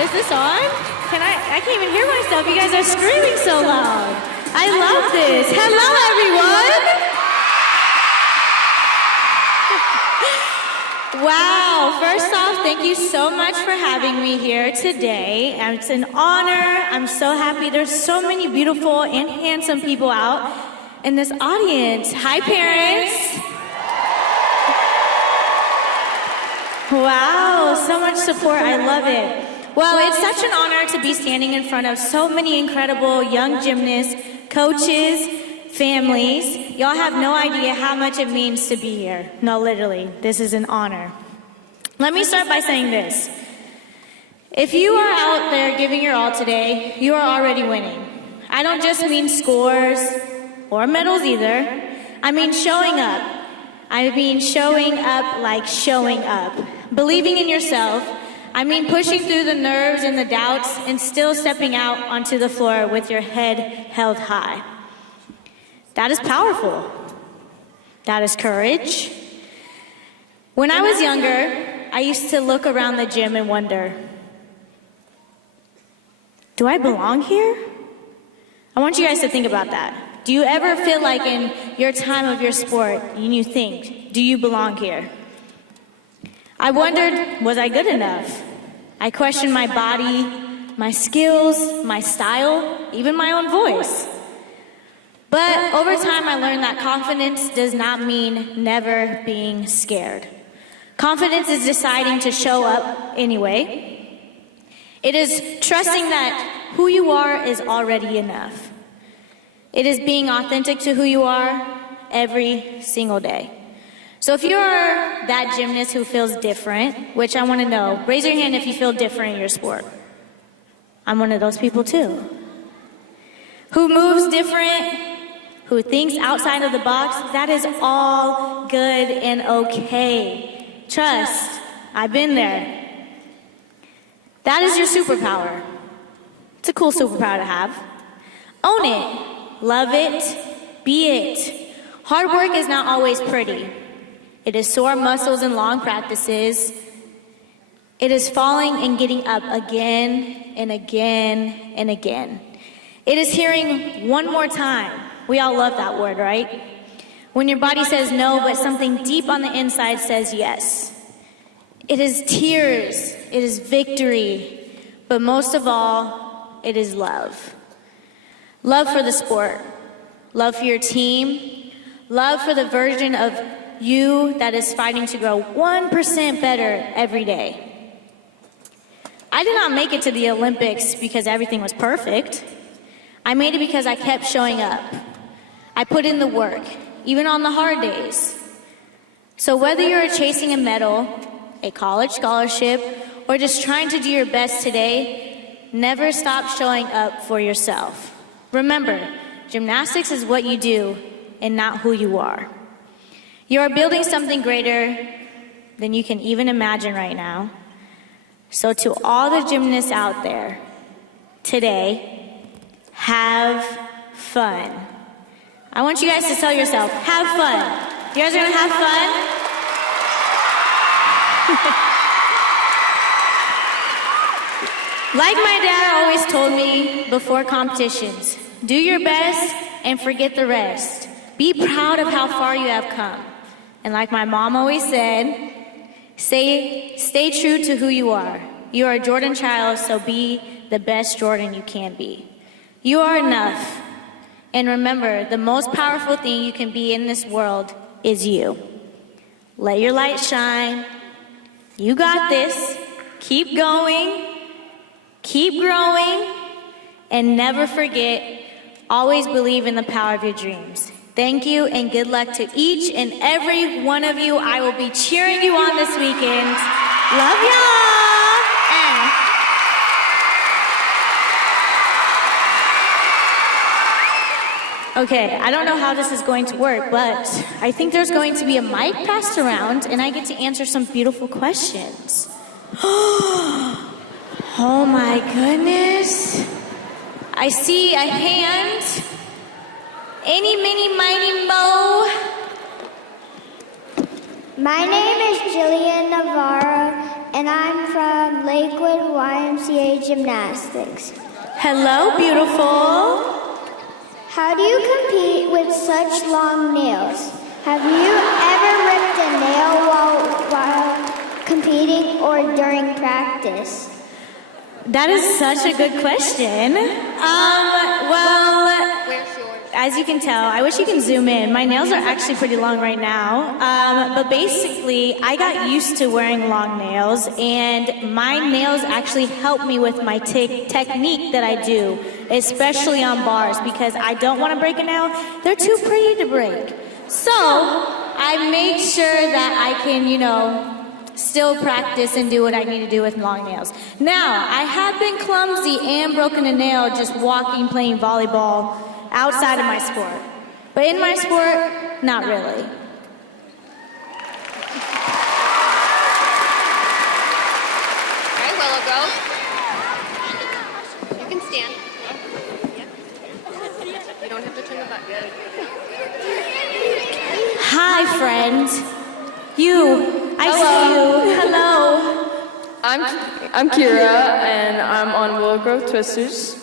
Is this on? I can't even hear myself. You guys are screaming so loud. I love this. Hello, everyone. Wow, first off, thank you so much for having me here today. And it's an honor. I'm so happy. There's so many beautiful and handsome people out in this audience. Hi, parents. Wow, so much support. I love it. Well, it's such an honor to be standing in front of so many incredible young gymnasts, coaches, families. Y'all have no idea how much it means to be here. No, literally, this is an honor. Let me start by saying this. If you are out there giving your all today, you are already winning. I don't just mean scores or medals either. I mean showing up. I mean showing up like showing up. Believing in yourself. I mean pushing through the nerves and the doubts and still stepping out onto the floor with your head held high. That is powerful. That is courage. When I was younger, I used to look around the gym and wonder, do I belong here? I want you guys to think about that. Do you ever feel like in your time of your sport, you think, do you belong here? I wondered, was I good enough? I questioned my body, my skills, my style, even my own voice. But over time, I learned that confidence does not mean never being scared. Confidence is deciding to show up anyway. It is trusting that who you are is already enough. It is being authentic to who you are every single day. So if you're that gymnast who feels different, which I want to know, raise your hand if you feel different in your sport. I'm one of those people too. Who moves different, who thinks outside of the box, that is all good and okay. Trust, I've been there. That is your superpower. It's a cool superpower to have. Own it, love it, be it. Hard work is not always pretty. It is sore muscles and long practices. It is falling and getting up again and again and again. It is hearing one more time. We all love that word, right? When your body says no, but something deep on the inside says yes. It is tears, it is victory, but most of all, it is love. Love for the sport, love for your team, love for the version of you that is fighting to grow 1% better every day. I did not make it to the Olympics because everything was perfect. I made it because I kept showing up. I put in the work, even on the hard days. So whether you're chasing a medal, a college scholarship, or just trying to do your best today, never stop showing up for yourself. Remember, gymnastics is what you do and not who you are. You are building something greater than you can even imagine right now. So to all the gymnasts out there, today, have fun. I want you guys to tell yourself, have fun. You guys are gonna have fun? Like my dad always told me before competitions, do your best and forget the rest. Be proud of how far you have come. And like my mom always said, stay true to who you are. You are Jordan Chiles, so be the best Jordan you can be. You are enough. And remember, the most powerful thing you can be in this world is you. Let your light shine. You got this. Keep going. Keep growing. And never forget, always believe in the power of your dreams. Thank you and good luck to each and every one of you. I will be cheering you on this weekend. Love y'all. Okay, I don't know how this is going to work, but I think there's going to be a mic passed around and I get to answer some beautiful questions. Oh my goodness. I see a hand. Any, mini, mighty, mo. My name is Jillian Navarro, and I'm from Lakewood YMCA Gymnastics. Hello, beautiful. How do you compete with such long nails? Have you ever ripped a nail while competing or during practice? That is such a good question. Well, as you can tell, I wish you can zoom in. My nails are actually pretty long right now. But basically, I got used to wearing long nails, and my nails actually help me with my technique that I do, especially on bars, because I don't want to break a nail. They're too pretty to break. So I make sure that I can, still practice and do what I need to do with long nails. Now, I have been clumsy and broken a nail just walking, playing volleyball outside of my sport. But in my sport, not really. All right, Willow, go. You can stand. Yeah. You don't have to turn the button. Hi, friend. I see you. Hello. I'm Kira, and I'm on Willow Grove Twisters.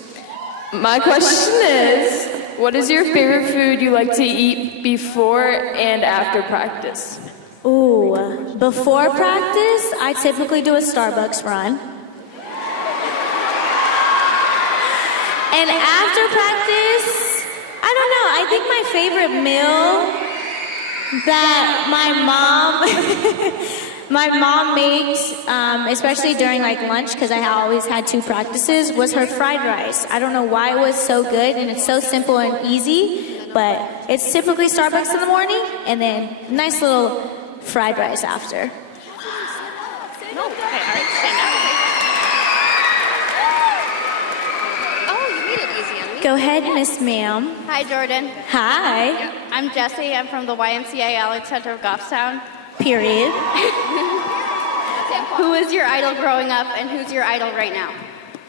My question is, what is your favorite food you like to eat before and after practice? Ooh, before practice, I typically do a Starbucks run. And after practice, I don't know, I think my favorite meal that my mom makes, especially during like lunch, because I always had 2 practices, was her fried rice. I don't know why it was so good, and it's so simple and easy, but it's typically Starbucks in the morning, and then nice little fried rice after. No, okay, all right, stand up. Oh, you made it easy on me. Go ahead, Miss Ma'am. Hi, Jordan. Hi. I'm Jessie. I'm from the YMCA Center of Goffstown. Period. Who was your idol growing up, and who's your idol right now?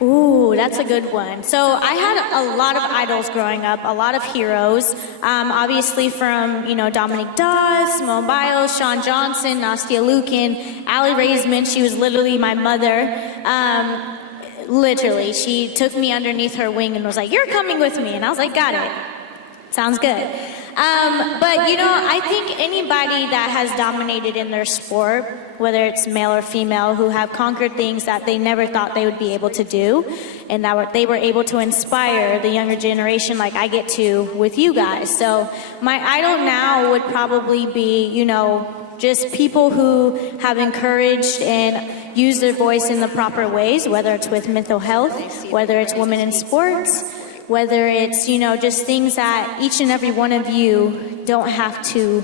Ooh, that's a good one. So I had a lot of idols growing up, a lot of heroes. Obviously from, Dominique Dawes, Simone Biles, Shawn Johnson, Nastia Liukin, Allie Raisman. She was literally my mother. Literally, she took me underneath her wing and was like, "You're coming with me." And I was like, "Got it. Sounds good." But, I think anybody that has dominated in their sport, whether it's male or female, who have conquered things that they never thought they would be able to do, and that they were able to inspire the younger generation like I get to with you guys. So my idol now would probably be, just people who have encouraged and used their voice in the proper ways, whether it's with mental health, whether it's women in sports, whether it's, just things that each and every one of you don't have to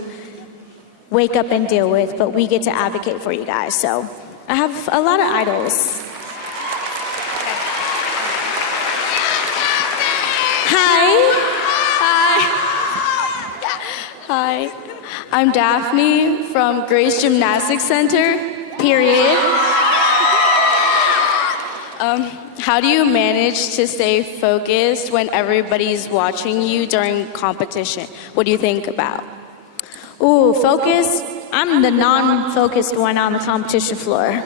wake up and deal with, but we get to advocate for you guys. So I have a lot of idols. Hi, I'm Daphne from Grace Gymnastics Center. Period. How do you manage to stay focused when everybody's watching you during competition? What do you think about? Ooh, focus. I'm the non-focused one on the competition floor.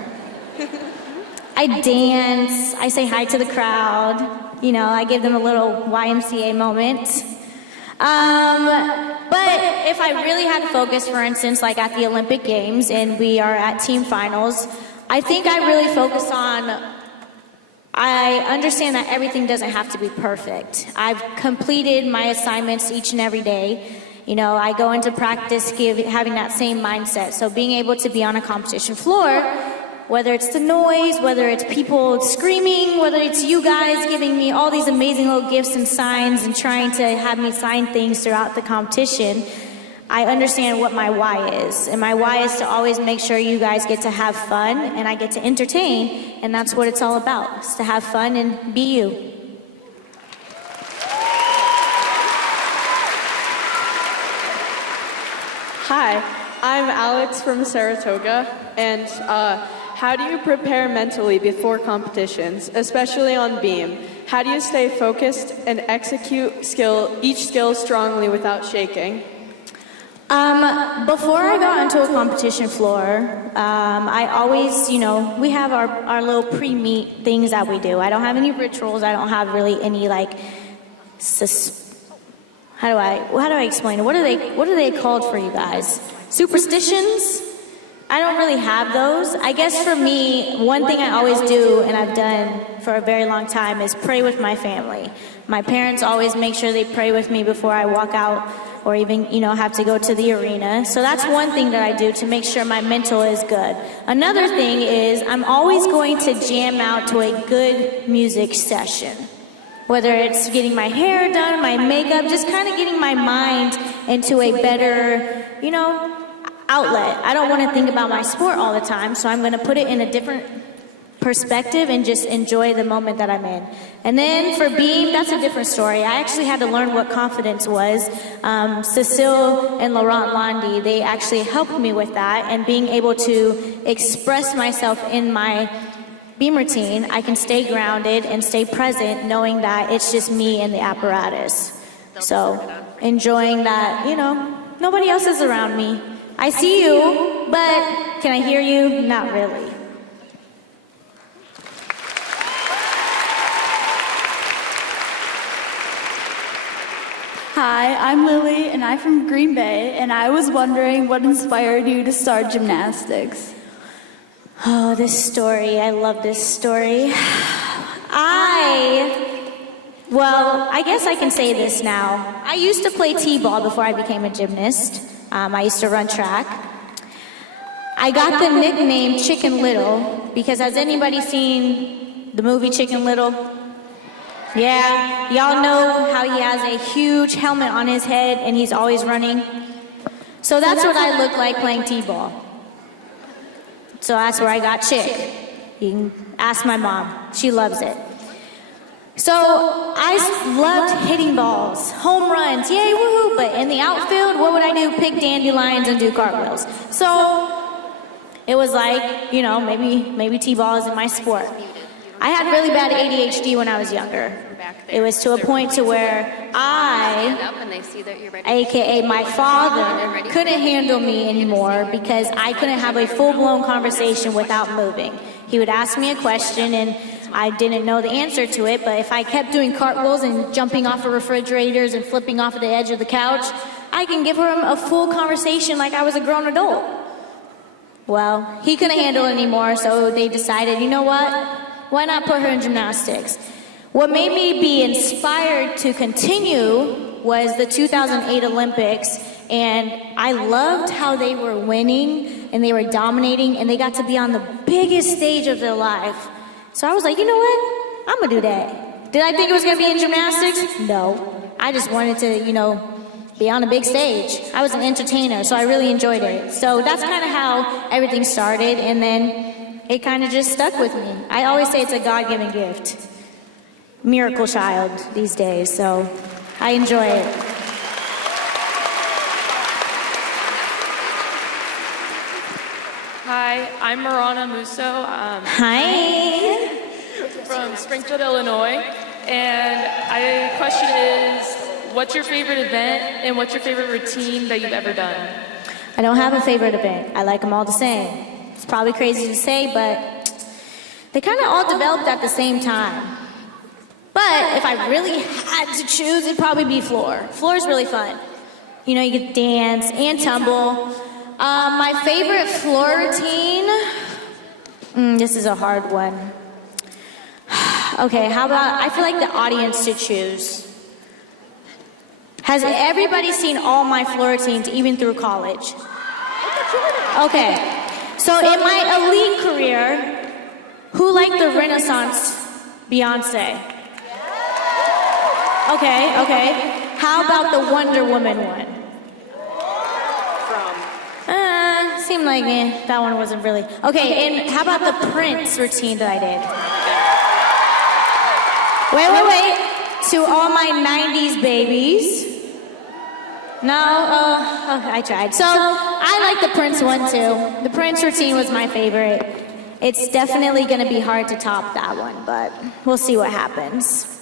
I dance, I say hi to the crowd, I give them a little YMCA moment. But if I really had to focus, for instance, like at the Olympic Games and we are at team finals, I think I really focus on, I understand that everything doesn't have to be perfect. I've completed my assignments each and every day. I go into practice having that same mindset. So being able to be on a competition floor, whether it's the noise, whether it's people screaming, whether it's you guys giving me all these amazing little gifts and signs and trying to have me sign things throughout the competition, I understand what my why is. And my why is to always make sure you guys get to have fun and I get to entertain, and that's what it's all about, is to have fun and be you. Hi, I'm Alex from Saratoga, and how do you prepare mentally before competitions, especially on beam? How do you stay focused and execute each skill strongly without shaking? Before I got onto a competition floor, I always, we have our little pre-meet things that we do. I don't have any rituals. I don't have really any like, how do I explain it? What are they called for you guys? Superstitions? I don't really have those. I guess for me, one thing I always do, and I've done for a very long time, is pray with my family. My parents always make sure they pray with me before I walk out or even, have to go to the arena. So that's one thing that I do to make sure my mental is good. Another thing is I'm always going to jam out to a good music session. Whether it's getting my hair done, my makeup, just kind of getting my mind into a better, outlet. I don't want to think about my sport all the time, so I'm going to put it in a different perspective and just enjoy the moment that I'm in. And then for beam, that's a different story. I actually had to learn what confidence was. Cecile and Laurent Landy, they actually helped me with that, and being able to express myself in my beam routine, I can stay grounded and stay present knowing that it's just me and the apparatus. So enjoying that, nobody else is around me. I see you, but can I hear you? Not really. Hi, I'm Lily, and I'm from Green Bay, and I was wondering what inspired you to start gymnastics? Oh, this story. I love this story. I guess I can say this now. I used to play t-ball before I became a gymnast. I used to run track. I got the nickname Chicken Little because has anybody seen the movie Chicken Little? Yeah, y'all know how he has a huge helmet on his head and he's always running? So that's what I look like playing t-ball. So that's where I got Chick. You can ask my mom. She loves it. So I loved hitting balls, home runs, yay, woohoo. But in the outfield, what would I do? Pick dandelions and do cartwheels. So it was like, maybe t-ball isn't my sport. I had really bad ADHD when I was younger. It was to a point to where aka my father, couldn't handle me anymore because I couldn't have a full-blown conversation without moving. He would ask me a question and I didn't know the answer to it, but if I kept doing cartwheels and jumping off of refrigerators and flipping off of the edge of the couch, I can give him a full conversation like I was a grown adult. Well, he couldn't handle it anymore, so they decided, you know what? Why not put her in gymnastics? What made me be inspired to continue was the 2008 Olympics, and I loved how they were winning and they were dominating and they got to be on the biggest stage of their life. So I was like, you know what? I'm gonna do that. Did I think it was gonna be in gymnastics? No. I just wanted to, be on a big stage. I was an entertainer, so I really enjoyed it. So that's kind of how everything started, and then it kind of just stuck with me. I always say it's a God-given gift. Miracle child these days, so I enjoy it. Hi, I'm Marana Musso. Hi. From Springfield, Illinois. And the question is, what's your favorite event and what's your favorite routine that you've ever done? I don't have a favorite event. I like them all the same. It's probably crazy to say, but they kind of all developed at the same time. But if I really had to choose, it'd probably be floor. Floor is really fun. You can dance and tumble. My favorite floor routine, this is a hard one. Okay, how about, I feel like the audience should choose. Has everybody seen all my floor routines, even through college? Okay, so in my elite career, who liked the Renaissance Beyonce? Okay. How about the Wonder Woman one? Seemed like that one wasn't really. Okay, and how about the Prince routine that I did? Wait. To all my 90s babies. No, I tried. So I like the Prince one too. The Prince routine was my favorite. It's definitely going to be hard to top that one, but we'll see what happens.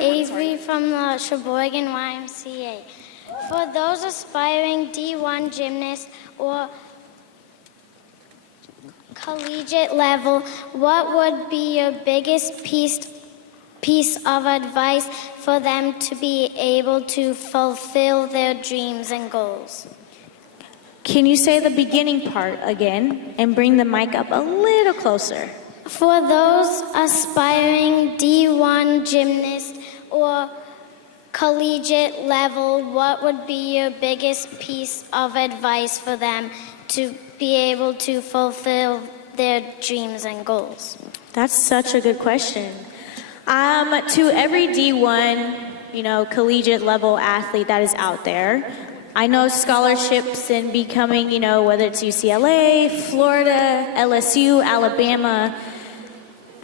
Avery from the Sheboygan YMCA. For those aspiring D1 gymnasts or collegiate level, what would be your biggest piece of advice for them to be able to fulfill their dreams and goals? Can you say the beginning part again and bring the mic up a little closer? For those aspiring D1 gymnasts or collegiate level, what would be your biggest piece of advice for them to be able to fulfill their dreams and goals? That's such a good question. To every D1, collegiate level athlete that is out there, I know scholarships and becoming, whether it's UCLA, Florida, LSU, Alabama,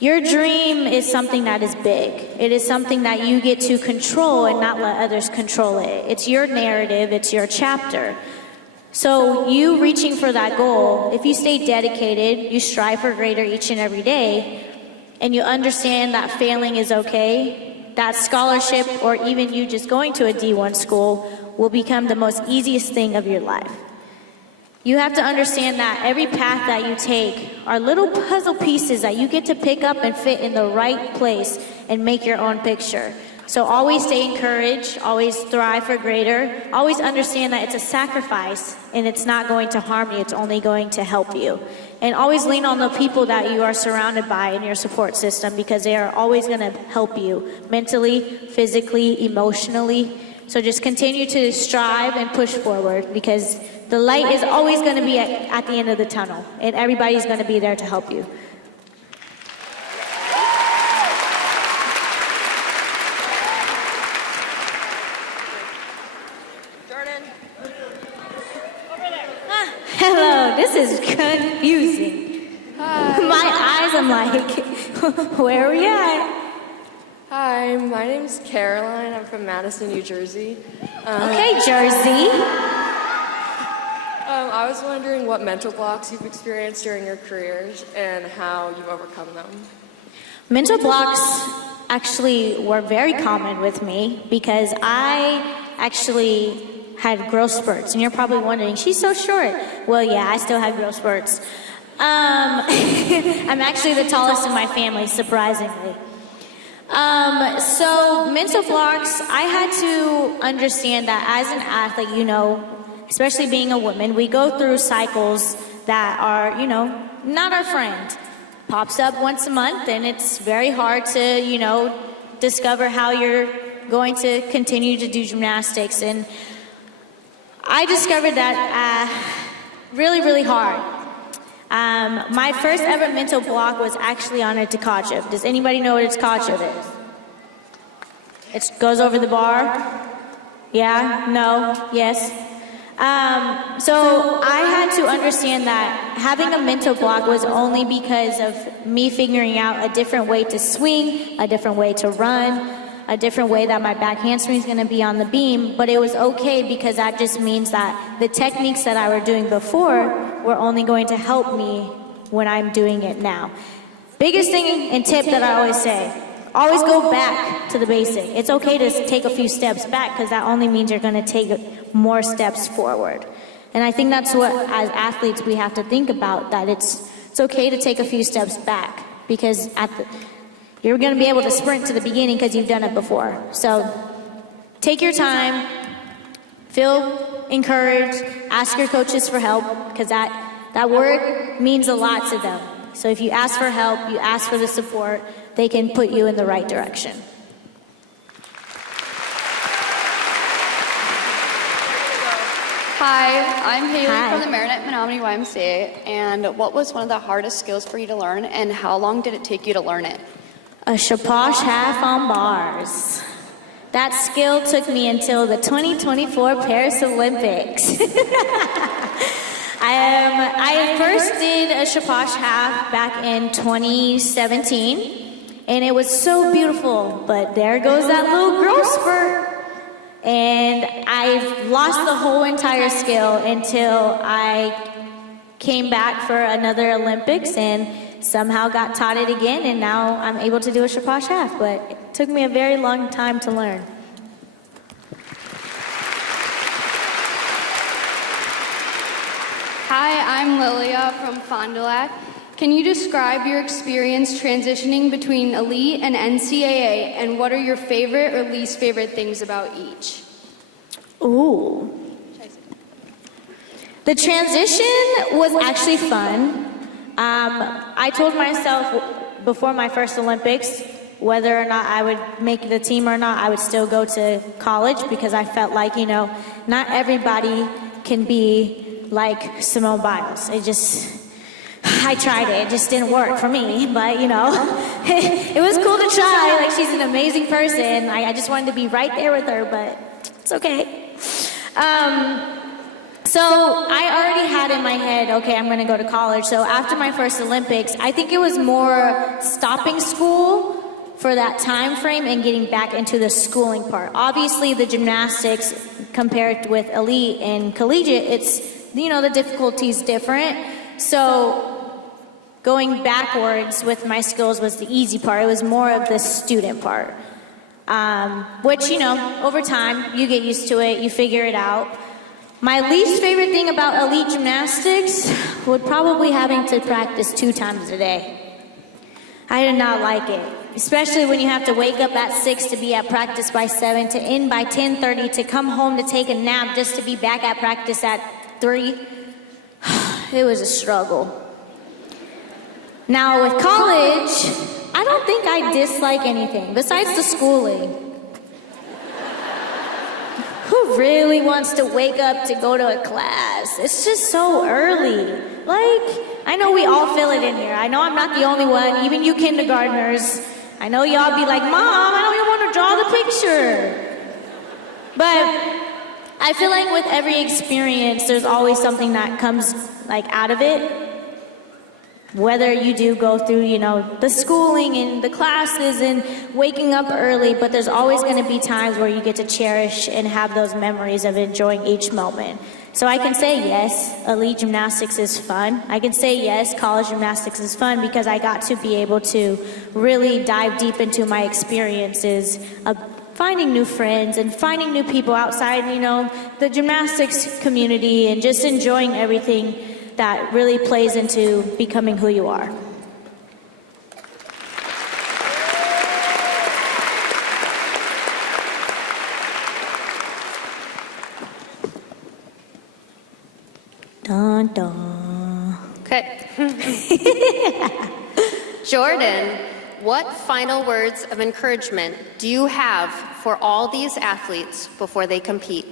your dream is something that is big. It is something that you get to control and not let others control it. It's your narrative, it's your chapter. So you reaching for that goal, if you stay dedicated, you strive for greater each and every day, and you understand that failing is okay, that scholarship or even you just going to a D1 school will become the most easiest thing of your life. You have to understand that every path that you take are little puzzle pieces that you get to pick up and fit in the right place and make your own picture. So always stay encouraged, always strive for greater, always understand that it's a sacrifice and it's not going to harm you, it's only going to help you. And always lean on the people that you are surrounded by in your support system because they are always going to help you mentally, physically, emotionally. So just continue to strive and push forward because the light is always going to be at the end of the tunnel and everybody's going to be there to help you. Hello, this is confusing. Hi. My eyes, I'm like, where are we at? Hi, my name's Caroline. I'm from Madison, New Jersey. Okay, Jersey. I was wondering what mental blocks you've experienced during your careers and how you've overcome them. Mental blocks actually were very common with me because I actually had growth spurts. And you're probably wondering, she's so short. Well, yeah, I still have growth spurts. I'm actually the tallest in my family, surprisingly. So mental blocks, I had to understand that as an athlete, especially being a woman, we go through cycles that are, not our friend. Pops up once a month and it's very hard to, discover how you're going to continue to do gymnastics. And I discovered that really, really hard. My first ever mental block was actually on a tkachev. Does anybody know what a tkachev is? It goes over the bar? Yeah? No? Yes? So I had to understand that having a mental block was only because of me figuring out a different way to swing, a different way to run, a different way that my back handspring is going to be on the beam, but it was okay because that just means that the techniques that I were doing before were only going to help me when I'm doing it now. Biggest thing and tip that I always say, always go back to the basic. It's okay to take a few steps back because that only means you're going to take more steps forward. And I think that's what, as athletes, we have to think about, that it's okay to take a few steps back because you're going to be able to sprint to the beginning because you've done it before. So take your time, feel encouraged, ask your coaches for help because that word means a lot to them. So if you ask for help, you ask for the support, they can put you in the right direction. Hi, I'm Haley Hi. from the Marinette Menominee YMCA, and what was one of the hardest skills for you to learn, and how long did it take you to learn it? A shaposh half on bars. That skill took me until the 2024 Paris Olympics. I first did a shaposh half back in 2017, and it was so beautiful, but there goes that little growth spurt. And I lost the whole entire skill until I came back for another Olympics and somehow got taught it again, and now I'm able to do a shaposh half. But Took me a very long time to learn. Hi, I'm Lilia from Fond du Lac. Can you describe your experience transitioning between elite and NCAA, and what are your favorite or least favorite things about each? Ooh. The transition was actually fun. I told myself before my first Olympics, whether or not I would make the team or not, I would still go to college because I felt like, you know, not everybody can be like Simone Biles. I tried it just didn't work for me, but you know, it was cool to try. Like, she's an amazing person. I just wanted to be right there with her, but it's okay. So I already had in my head, okay, I'm gonna go to college. So after my first Olympics, I think it was more stopping school for that time frame and getting back into the schooling part. Obviously the gymnastics compared with elite and collegiate, it's, you know, the difficulty's different. So going backwards with my skills was the easy part. It was more of the student part. Which, you know, over time, you get used to it, you figure it out. My least favorite thing about elite gymnastics would probably having to practice 2 times a day. I did not like it, especially when you have to wake up at 6 to be at practice by 7, to end by 10:30, to come home to take a nap just to be back at practice at 3. It was a struggle. Now with college, I don't think I dislike anything besides the schooling. Who really wants to wake up to go to a class? It's just so early. Like, I know we all feel it in here. I know I'm not the only one, even you kindergartners. I know y'all be like, Mom, I don't even want to draw the picture. But I feel like with every experience, there's always something that comes like out of it. Whether you do go through, you know, the schooling and the classes and waking up early, but there's always going to be times where you get to cherish and have those memories of enjoying each moment. So I can say yes, elite gymnastics is fun. I can say yes, college gymnastics is fun because I got to be able to really dive deep into my experiences of finding new friends and finding new people outside, you know, the gymnastics community, and just enjoying everything that really plays into becoming who you are. Dun, dun. Okay. Jordan, what final words of encouragement do you have for all these athletes before they compete?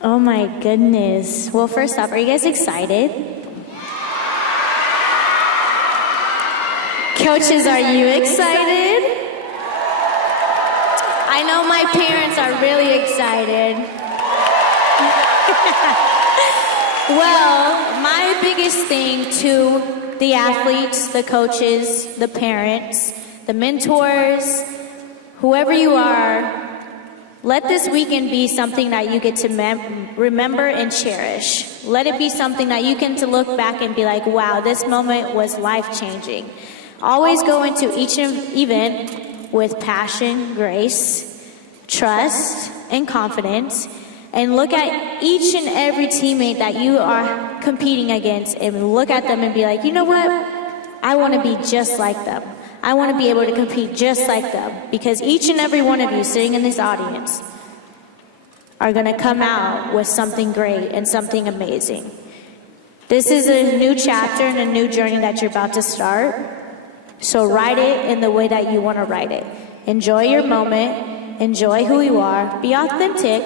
Oh my goodness. Well, first off, are you guys excited? Coaches, are you excited? I know my parents are really excited. Well, my biggest thing to the athletes, the coaches, the parents, the mentors, whoever you are, let this weekend be something that you get to remember and cherish. Let it be something that you can to look back and be like, wow, this moment was life-changing. Always go into each event with passion, grace, trust, and confidence, and look at each and every teammate that you are competing against and look at them and be like, you know what? I want to be just like them. I want to be able to compete just like them, because each and every one of you sitting in this audience are going to come out with something great and something amazing. This is a new chapter and a new journey that you're about to start. So write it in the way that you want to write it. Enjoy your moment, enjoy who you are, be authentic,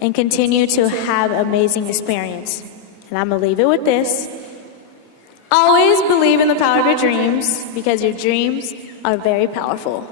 and continue to have amazing experience. And I'm going to leave it with this. Always believe in the power of your dreams, because your dreams are very powerful.